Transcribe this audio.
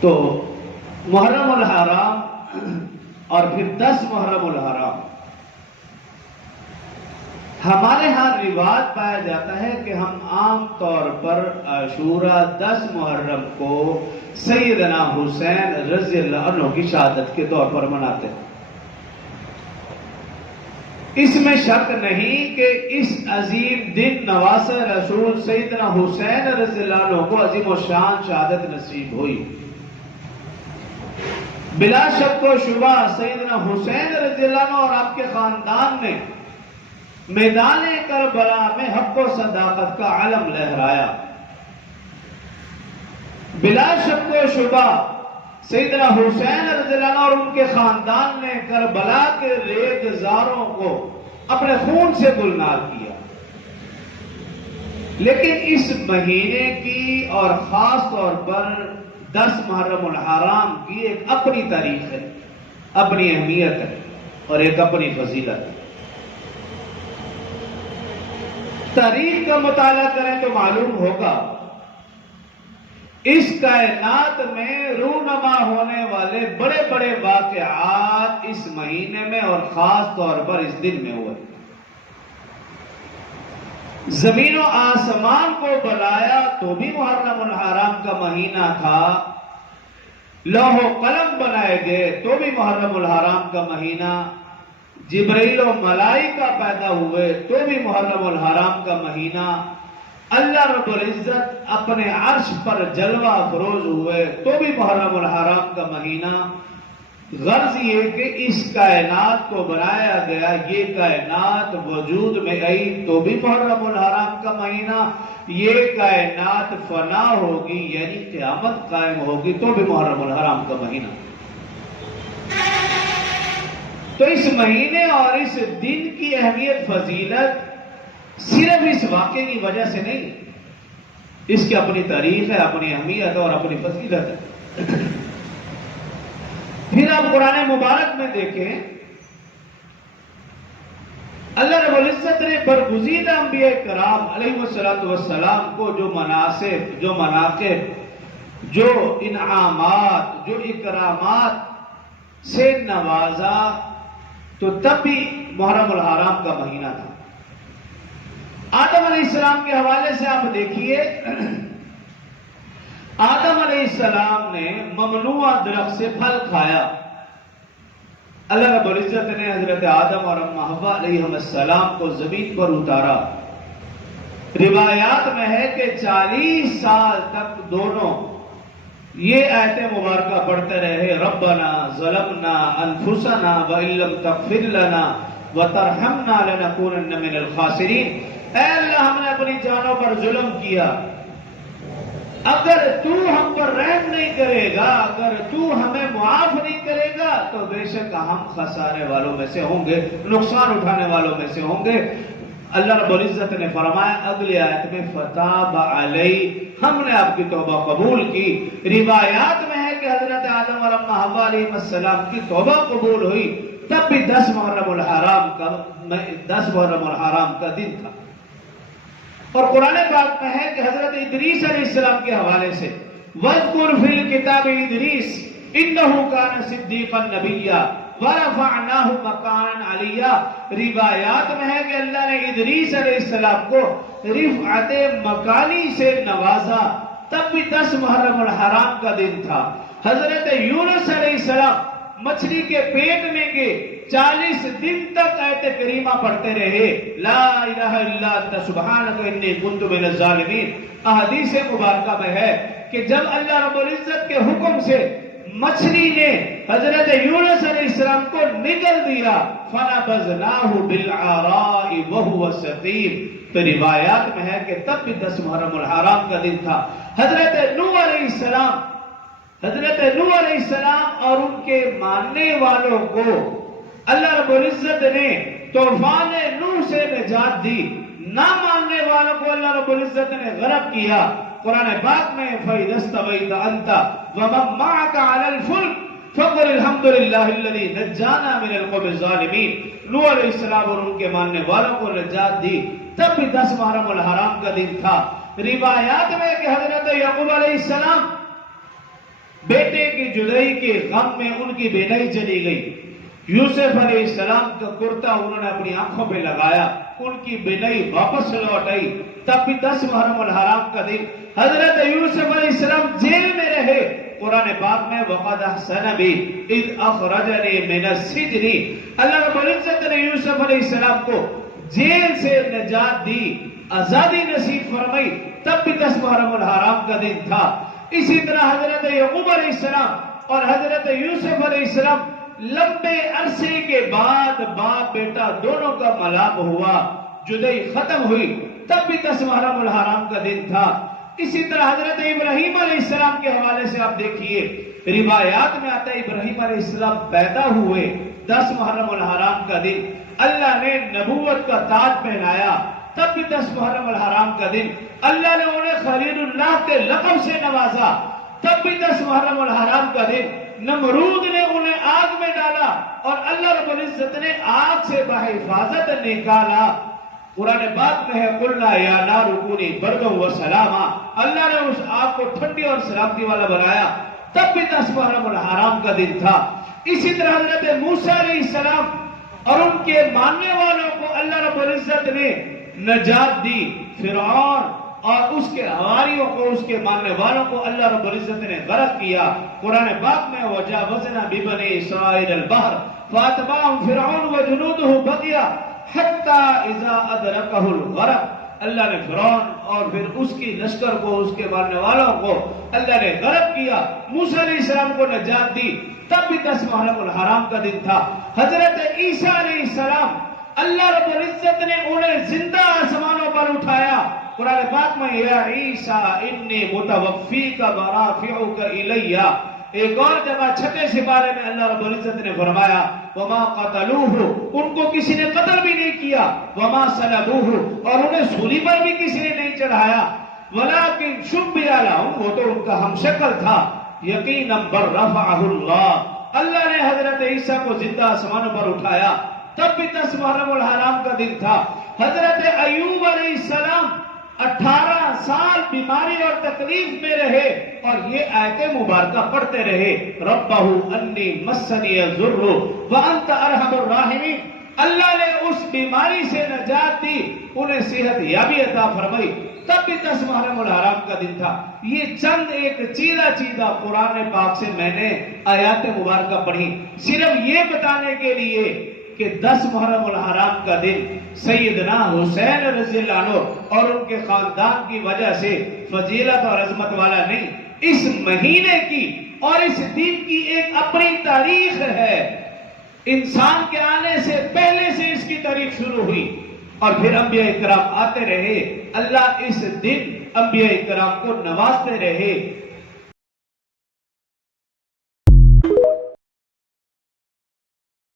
تو محرم الحرام اور پھر 10 محرم الحرام، ہمارے ہاں رواج پایا جاتا ہے کہ ہم عام طور پر عاشورہ 10 محرم کو سیدنا حسین رضی اللہ عنہ کی شہادت کے طور پر مناتے ہیں۔ اس میں شک نہیں کہ اس عظیم دن نواسہ رسول سیدنا حسین رضی اللہ عنہ کو عظیم و شان شہادت نصیب ہوئی۔ بلا شک و شبہ سیدنا حسین رضی اللہ عنہ اور آپ کے خاندان نے میدان کربلا میں حق و صداقت کا علم لہرایا۔ بلا شک و شبہ سیدنا حسین رضی اللہ عنہ اور ان کے خاندان نے کربلا کے ریگزاروں کو اپنے خون سے گلنار کیا، لیکن اس مہینے کی اور خاص طور پر 10 محرم الحرام کی ایک اپنی تاریخ ہے، اپنی اہمیت ہے اور ایک اپنی فضیلت ہے۔ تاریخ کا مطالعہ کریں تو معلوم ہوگا اس کائنات میں رونما ہونے والے بڑے بڑے واقعات اس مہینے میں اور خاص طور پر اس دن میں ہوئے۔ زمین و آسمان کو بنایا تو بھی محرم الحرام کا مہینہ تھا، لوح و قلم بنائے گئے تو بھی محرم الحرام کا مہینہ، جبرائیل و ملائکہ پیدا ہوئے تو بھی محرم الحرام کا مہینہ، اللہ رب العزت اپنے عرش پر جلوہ افروز ہوئے تو بھی محرم الحرام کا مہینہ۔ غرض یہ کہ اس کائنات کو بنایا گیا، یہ کائنات وجود میں آئی تو بھی محرم الحرام کا مہینہ، یہ کائنات فنا ہوگی یعنی قیامت قائم ہوگی تو بھی محرم الحرام کا مہینہ۔ تو اس مہینے اور اس دن کی اہمیت فضیلت صرف اس واقعے کی وجہ سے نہیں، اس کی اپنی تاریخ ہے، اپنی اہمیت اور اپنی فضیلت ہے۔ پھر آپ قرآن مبارک میں دیکھیں، اللہ رب العزت نے برگزیدہ انبیاء کرام علیہ السلام کو جو مناسب، جو مناقب، جو انعامات، جو اکرامات سے نوازا، تو تب بھی محرم الحرام کا مہینہ تھا۔ آدم علیہ السلام کے حوالے سے آپ دیکھیے، آدم علیہ السلام نے ممنوع درخت سے پھل کھایا، اللہ رب العزت نے حضرت آدم اور ام حوا علیہ السلام کو زمین پر اتارا۔ روایات میں ہے کہ 40 سال تک دونوں یہ آیت مبارکہ پڑھتے رہے، ربنا ظلمنا انفسنا وان لم تغفر لنا وترحمنا لنکونن من الخاسرین، اے اللہ ہم نے اپنی جانوں پر ظلم کیا، اگر تو ہم پر رحم نہیں کرے گا، اگر تو ہمیں معاف نہیں کرے گا تو بے شک ہم خسارے والوں میں سے ہوں گے، نقصان اٹھانے والوں میں سے ہوں گے۔ اللہ رب العزت نے فرمایا اگلی آیت میں فتاب علیہ، ہم نے آپ کی توبہ قبول کی۔ روایات میں ہے کہ حضرت آدم اور ام حوا علیہ السلام کی توبہ قبول ہوئی، تب بھی 10 محرم الحرام کا دن تھا۔ اور قرآن پاک میں ہے کہ حضرت ادریس علیہ السلام کے حوالے سے وَاذْكُرْ فِي الْكِتَابِ إِدْرِيسَ إِنَّهُ كَانَ صِدِّيقًا نَبِيًّا وَرَفَعْنَاهُ مَكَانًا عَلِيًّا، روایات میں ہے کہ اللہ نے ادریس علیہ السلام کو رفعت مکانی سے نوازا، تب بھی 10 محرم الحرام کا دن تھا۔ حضرت یونس علیہ السلام مچھلی کے پیٹ میں گئے، 40 دن تک آیت کریمہ پڑھتے رہے، لا الہ الا انت سبحانک انی کنت من الظالمین۔ احادیث مبارکہ میں ہے کہ جب اللہ رب العزت کے حکم سے مچھلی نے حضرت یونس علیہ السلام کو نگل دیا، فنبذناہ بالعراء وہو سقیم، تو روایات میں ہے کہ تب بھی 10 محرم الحرام کا دن تھا۔ حضرت نوح علیہ السلام اور ان کے ماننے والوں کو اللہ رب العزت نے طوفان نوح سے نجات دی، نہ ماننے والوں کو اللہ رب العزت نے غرق کیا۔ قرآن پاک میں فَإِذَا اسْتَوَيْتَ أَنْتَ وَمَن مَّعَكَ عَلَى الْفُلْكِ فَقُلِ الْحَمْدُ لِلَّهِ الَّذِي نَجَّانَا مِنَ الْقَوْمِ الظَّالِمِينَ۔ نوح علیہ السلام اور ان کے ماننے والوں کو نجات دی، تب بھی 10 محرم الحرام کا دن تھا۔ روایات میں کہ حضرت یعقوب علیہ السلام بیٹے کی جدائی کے غم میں ان کی بینائی چلی گئی. یوسف علیہ السلام کا کرتا انہوں نے اپنی آنکھوں پہ لگایا, ان کی بینائی واپس لوٹ آئی. تب بھی 10 محرم الحرام کا دن حضرت یوسف علیہ السلام جیل میں رہے. قرآن پاک میں وَقَدْ أَحْسَنَ بِي إِذْ أَخْرَجَنِي مِنَ السِّجْنِ, اللہ رب العزت نے یوسف علیہ السلام کو جیل سے نجات دی, آزادی نصیب فرمائی. تب بھی 10 محرم الحرام کا دن تھا. اسی طرح حضرت یعقوب علیہ السلام اور حضرت یوسف علیہ السلام لمبے عرصے کے بعد باپ بیٹا دونوں کا ملاپ ہوا, جدائی ختم ہوئی. تب بھی 10 محرم الحرام کا دن تھا. اسی طرح حضرت ابراہیم علیہ السلام کے حوالے سے آپ دیکھیے, روایات میں آتا ہے ابراہیم علیہ السلام پیدا ہوئے 10 محرم الحرام کا دن. اللہ نے نبوت کا تاج پہنایا, تب بھی 10 محرم الحرام کا دن. اللہ نے انہیں خلیل اللہ کے لقب سے نوازا, تب بھی 10 محرم الحرام کا دن. نمرود نے انہیں آگ میں ڈالا اور اللہ رب العزت نے آگ سے بحفاظت نکالا. قرآن پاک میں ہے قُلْنَا يَا نَارُ كُونِي بَرْدًا وَسَلَامًا, اللہ نے اس آگ کو ٹھنڈی اور سلامتی والا بنایا. تب بھی 10 محرم الحرام کا دن تھا. اسی طرح حضرت موسیٰ علیہ السلام اور ان کے ماننے والوں کو اللہ رب العزت نے نجات دی. فرعون اور اس کے حواریوں کو, اس کے ماننے والوں کو اللہ رب العزت نے غرق کیا. قرآن پاک میں وَجَاوَزْنَا بِبَنِي إِسْرَائِيلَ الْبَحْرَ فَأَتْبَعَهُمْ فِرْعَوْنُ وَجُنُودُهُ بَغْيًا حَتَّى إِذَا أَدْرَكَهُ الْغَرَقُ, اللہ نے فرعون اور پھر اس کی لشکر کو, اس کے ماننے والوں کو اللہ نے غرق کیا. موسیٰ علیہ السلام کو نجات دی. تب بھی 10 محرم الحرام کا دن تھا. حضرت عیسیٰ علیہ السلام اللہ رب العزت نے انہیں زندہ آسمانوں پر اٹھایا. قرآن پاک میں یا عیسیٰ انی متوفیک ورافعک الی, ایک اور جگہ 6 سپارے میں اللہ رب العزت نے فرمایا وما قتلوہ, ان کو کسی نے قتل بھی نہیں کیا. وما صلبوہ, اور انہیں سولی پر بھی کسی نے نہیں چڑھایا. ولکن شبہ لہم, وہ تو ان کا ہم شکل تھا. یقیناً بل رفعہ اللہ, اللہ نے حضرت عیسیٰ کو زندہ آسمانوں پر اٹھایا. تب بھی 10 محرم الحرام کا دن تھا. حضرت ایوب علیہ السلام 18 سال بیماری اور تکلیف میں رہے اور یہ آیت مبارکہ پڑھتے رہے, ربہ انی مسنی الضر وانت ارحم الراحمین. اللہ نے اس بیماری سے نجات دی, انہیں صحت یابی عطا فرمائی. تب بھی 10 محرم الحرام کا دن تھا. یہ چند ایک چیدہ قرآن پاک سے میں نے آیات مبارکہ پڑھی, صرف یہ بتانے کے لیے کہ 10 محرم الحرام کا دن سیدنا حسین رضی اللہ عنہ اور ان کے خاندان کی وجہ سے فضیلت اور عظمت والا نہیں, اس مہینے کی اور اس دن کی ایک اپنی تاریخ ہے. انسان کے آنے سے پہلے سے اس کی تاریخ شروع ہوئی اور پھر انبیاء کرام آتے رہے. اللہ اس دن انبیاء کرام کو نوازتے رہے.